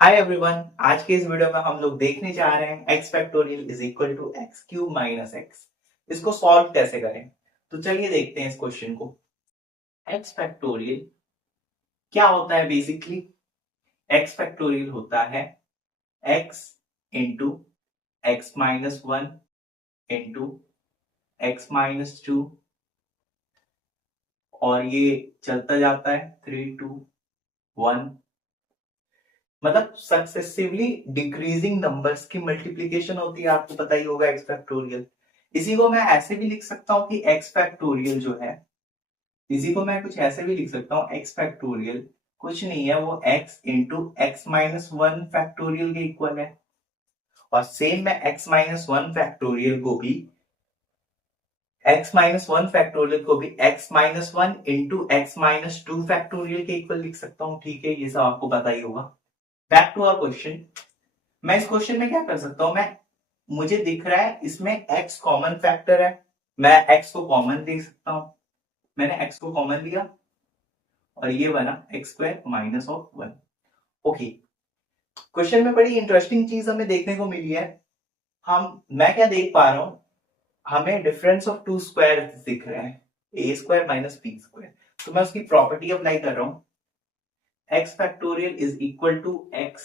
Hi everyone, आज के इस वीडियो में हम लोग देखने जा रहे हैं x factorial is equal to x cube minus x. इसको सॉल्व कैसे करें, तो चलिए देखते हैं इस क्वेश्चन को। x फैक्टोरियल क्या होता है? बेसिकली x फैक्टोरियल होता है x into x minus one into x minus two, और ये चलता जाता है 3 2 1, मतलब सक्सेसिवली डिक्रीजिंग नंबर्स की मल्टीप्लीकेशन होती है। आपको पता ही होगा एक्स फैक्टोरियल। इसी को मैं ऐसे भी लिख सकता हूँ कि एक्स फैक्टोरियल जो है, इसी को मैं कुछ ऐसे भी लिख सकता हूँ, एक्स फैक्टोरियल कुछ नहीं है, वो x into x minus one factorial के इक्वल है। और सेम मैं एक्स माइनस वन फैक्टोरियल को भी x minus one into x minus two factorial के इक्वल लिख सकता हूँ। ठीक है, ये सब आपको पता ही होगा। Back to our question. मैं इस क्वेश्चन में क्या कर सकता हूं, मुझे दिख रहा है इसमें x कॉमन फैक्टर है, मैं x को कॉमन ले सकता हूं। मैंने x को कॉमन लिया और ये बना x square minus of one. Okay, question में बड़ी इंटरेस्टिंग चीज हमें देखने को मिली है। मैं क्या देख पा रहा हूं, हमें डिफरेंस ऑफ टू स्क्वायर दिख रहा है, a square minus b square. तो मैं उसकी प्रॉपर्टी अप्लाई कर रहा हूं, x factorial is equal to x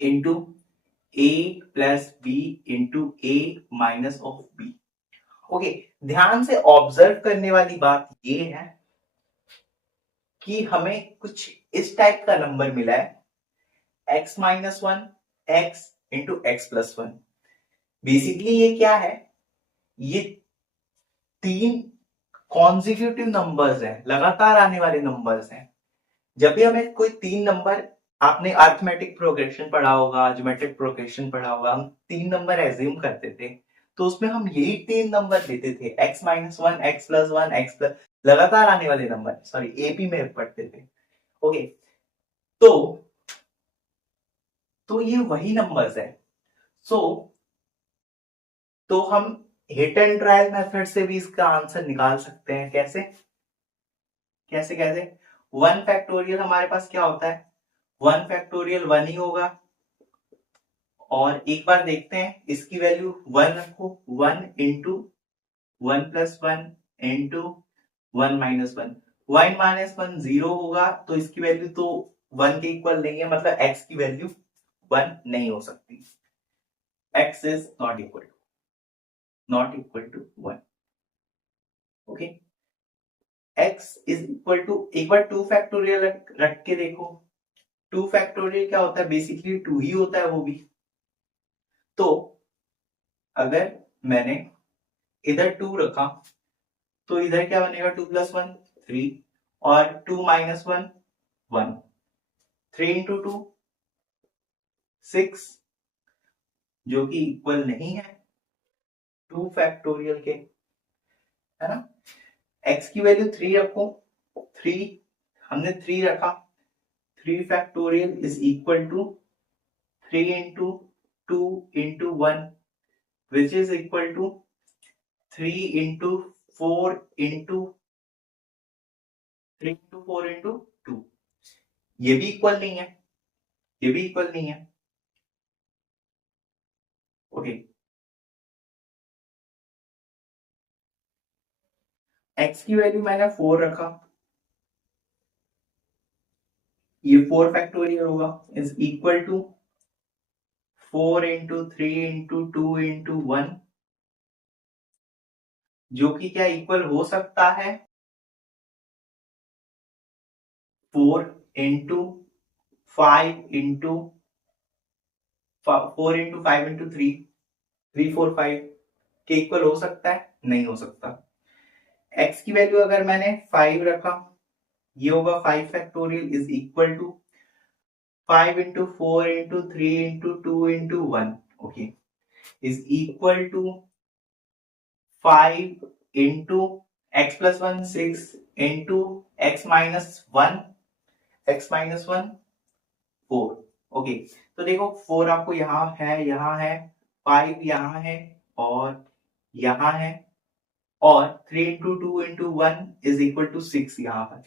into a plus b into a minus of b. Okay, ध्यान से ऑब्जर्व करने वाली बात ये है कि हमें कुछ इस टाइप का नंबर मिला है, x minus one x into x plus one. Basically ये क्या है, ये तीन कॉन्जिक्यूटिव नंबर्स हैं, लगातार आने वाले नंबर्स हैं। जब भी हमें कोई तीन नंबर, आपने अरिथमेटिक प्रोग्रेशन पढ़ा होगा, ज्योमेट्रिक प्रोग्रेशन पढ़ा होगा, हम तीन नंबर एज्यूम करते थे, तो उसमें हम यही तीन नंबर लेते थे, x minus one x plus one x plus, लगातार आने वाले नंबर, सॉरी एपी में पढ़ते थे। ओके, तो ये वही नंबर्स है। सो तो हम हिट एंड ट्रायल मेथड से भी इसका आंसर निकाल सकते हैं। कैसे कैसे कैसे वन फैक्टोरियल हमारे पास क्या होता है, वन फैक्टोरियल वन ही होगा। और एक बार देखते हैं, इसकी वैल्यू वन रखो, one into one plus one into one minus one. One minus one zero होगा, तो इसकी वैल्यू तो वन के इक्वल नहीं है, मतलब एक्स की वैल्यू वन नहीं हो सकती। X is not equal to one. Okay, x is equal to, एक बार टू फैक्टोरियल रख के देखो। टू फैक्टोरियल क्या होता है, बेसिकली टू ही होता है वो भी। तो अगर मैंने इधर टू रखा, तो इधर क्या बनेगा, टू प्लस वन थ्री, और two minus one one, three into two six, जो कि इक्वल नहीं है टू फैक्टोरियल के, है ना। एक्स की वैल्यू थ्री रखो, थ्री, हमने थ्री रखा, three factorial is equal to three into two into one, which is equal to three into four into three into four into two. ये भी इक्वल नहीं है, ये भी इक्वल नहीं है। ओके, एक्स की वैल्यू मैंने फोर रखा, ये फोर फैक्टोरियल होगा, is equal to four into three into two into one, जो कि क्या इक्वल हो सकता है four into five into four into five into three, three four five के इक्वल हो सकता है? नहीं हो सकता। एक्स की वैल्यू अगर मैंने फाइव रखा, ये होगा five factorial is equal to five into four into three into two into one, okay, is equal to five into x plus one six into x minus one four. Okay, तो देखो four आपको यहाँ है, five यहाँ है, और यहाँ है, और three into two into one is equal to six यहाँ पर,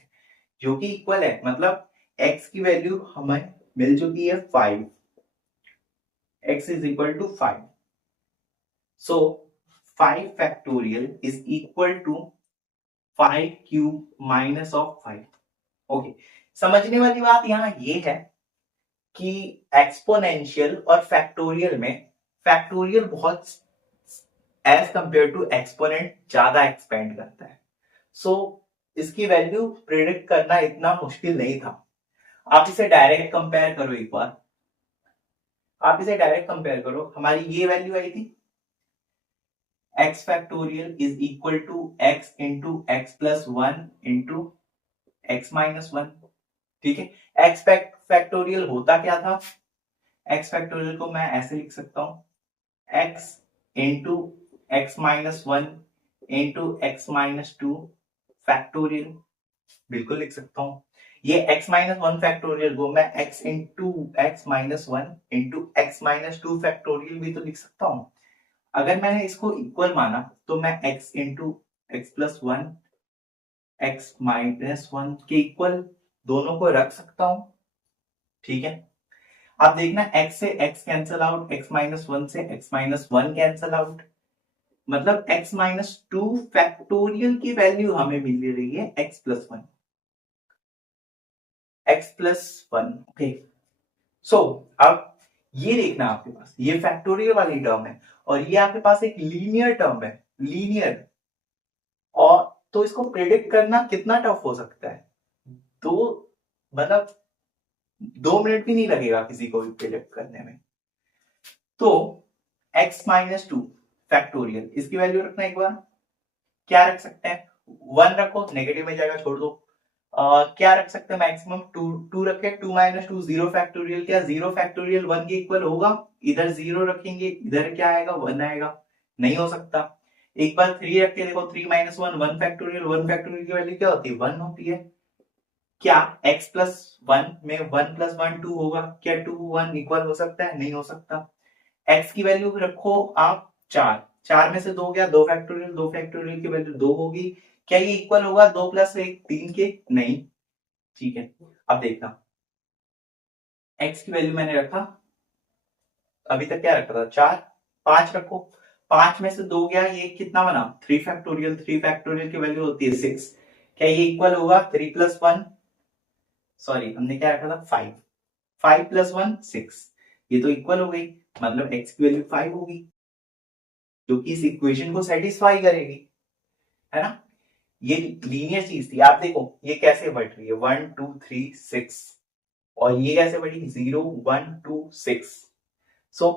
जो कि इक्वल है। मतलब एक्स की वैल्यू हमें मिल चुकी है 5, x is equal to 5। So 5 factorial is equal to 5 cube minus of 5। Okay, समझने वाली बात यहां ये है कि एक्सपोनेंशियल और फैक्टोरियल में फैक्टोरियल बहुत एज कंपेयर टू एक्सपोनेंट ज्यादा एक्सपेंड करता है। सो इसकी वैल्यू प्रिडिक्ट करना इतना मुश्किल नहीं था। आप इसे डायरेक्ट कंपेयर करो, एक बार आप इसे डायरेक्ट कंपेयर करो। हमारी ये वैल्यू आई थी x factorial is equal to x into x plus 1 into x minus 1। ठीक है, x फैक्टोरियल होता क्या था? x फैक्टोरियल को मैं ऐसे लिख सकता हूं x into x minus 1 into x minus 2 factorial, बिल्कुल लिख सकता हूं। ये x माइनस 1 फैक्टोरियल को मैं x into x minus 1 into x minus 2 factorial भी तो लिख सकता हूं। अगर मैंने इसको इक्वल माना तो मैं x into x plus 1 x minus 1 के इक्वल दोनों को रख सकता हूं। ठीक है, अब देखना x से x cancel out, x minus 1 से x माइनस 1 कैंसल आउट, मतलब x माइनस 2 फैक्टोरियल की वैल्यू हमें मिल रही है x plus 1, x plus 1। Okay, so अब ये देखना आपके पास ये फैक्टोरियल वाली टर्म है और ये आपके पास एक लीनियर टर्म है, लीनियर। और तो इसको प्रेडिक्ट करना कितना टफ हो सकता है? तो मतलब 2 मिनट भी नहीं लगेगा किसी को भी प्रेडिक्ट करने में। तो x माइनस 2 फैक्टोरियल, इसकी वैल्यू रखना एक बार, क्या रख सकते हैं? 1 रखो, नेगेटिव में जाएगा, छोड़ दो। क्या रख सकते हैं? मैक्सिमम 2 रखे, 2 माइनस 2 0 फैक्टोरियल। क्या 0 फैक्टोरियल 1 के इक्वल होगा? इधर 0 रखेंगे, इधर क्या आएगा? 1 आएगा, नहीं हो सकता। एक बार 3 रख के देखो, 3 माइनस 1 1 फैक्टोरियल, 1 फैक्टोरियल की वैल्यू क्या होती है? 1 होती है। क्या x प्लस 1 में 1 प्लस 1 2 होगा? क्या 2 1 इक्वल हो सकता है? नहीं हो सकता। x की वैल्यू रखो आप 4, 4 में से 2 गया, 2 फैक्टोरियल, 2 फैक्टोरियल की वैल्यू 2 होगी। क्या ये इक्वल होगा 2 प्लस 1 3 के? नहीं। ठीक है, अब देखना x की वैल्यू मैंने रखा, अभी तक क्या रखा था? 4, 5 रखो, 5 में से 2 गया, ये कितना बना? 3 फैक्टोरियल, 3 फैक्टोरियल की वैल्यू होती है 6। क्या ये इक्वल होगा 3 प्लस 1, सॉरी हमने क्या रखा था? 5, 5 प्लस 1 6, ये तो इक्वल हो गई, मतलब x की वैल्यू 5 होगी, जो कि इस इक्वेशन को सेटिस्फाई करेगी, है ना? ये लीनियर चीज थी। आप देखो ये कैसे बढ़ रही है, 1 2 3 6, और ये कैसे बढ़ी? 0 1 2 6। सो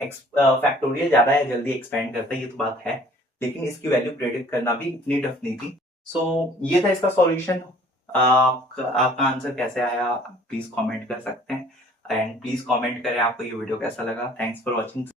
फैक्टोरियल ज्यादा है, जल्दी एक्सपेंड करता है, ये तो बात है, लेकिन इसकी वैल्यू प्रेडिक्ट करना भी इतनी टफ नहीं थी। सो ये था इसका सॉल्यूशन। आपका आंसर कैसे आया प्लीज कमेंट कर सकते हैं, एंड प्लीज कमेंट करें आपको ये वीडियो कैसा लगा। Thanks for watching.